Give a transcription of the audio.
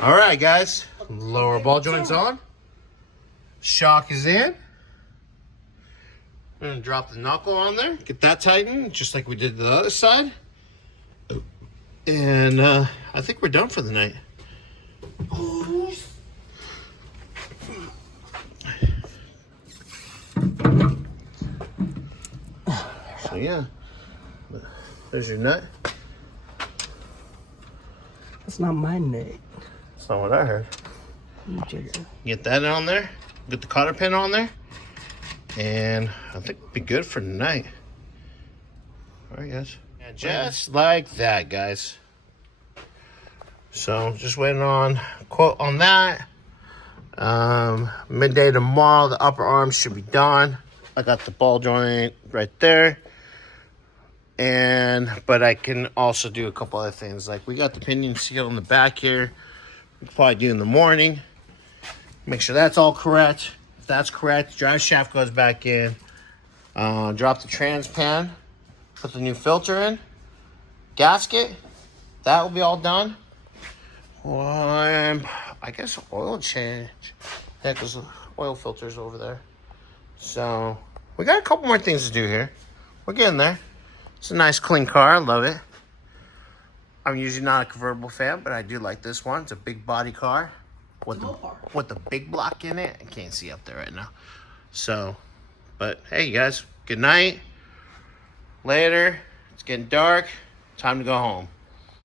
All right, guys. Lower ball joints on. Shock is in. I'm gonna drop the knuckle on there. Get that tightened, just like we did the other side. And I think we're done for the night. So yeah, there's your nut. That's not my nut. That's not what I heard. Get that on there. Get the cotter pin on there. And I think we'll be good for tonight. All right, guys. And just like that, guys. So just waiting on a quote on that. Midday tomorrow, the upper arms should be done. I got the ball joint right there. But I can also do a couple other things. Like we got the pinion seal in the back here. We'll probably do in the morning. Make sure that's all correct. If that's correct, drive shaft goes back in. Drop the trans pan. Put the new filter in. Gasket. That will be all done. I guess oil change. Yeah, because the oil filter's over there. So we got a couple more things to do here. We're getting there. It's a nice clean car. I love it. I'm usually not a convertible fan, but I do like this one. It's a big body car with the big block in it. I can't see up there right now. So, but hey, you guys, good night. Later. It's getting dark. Time to go home.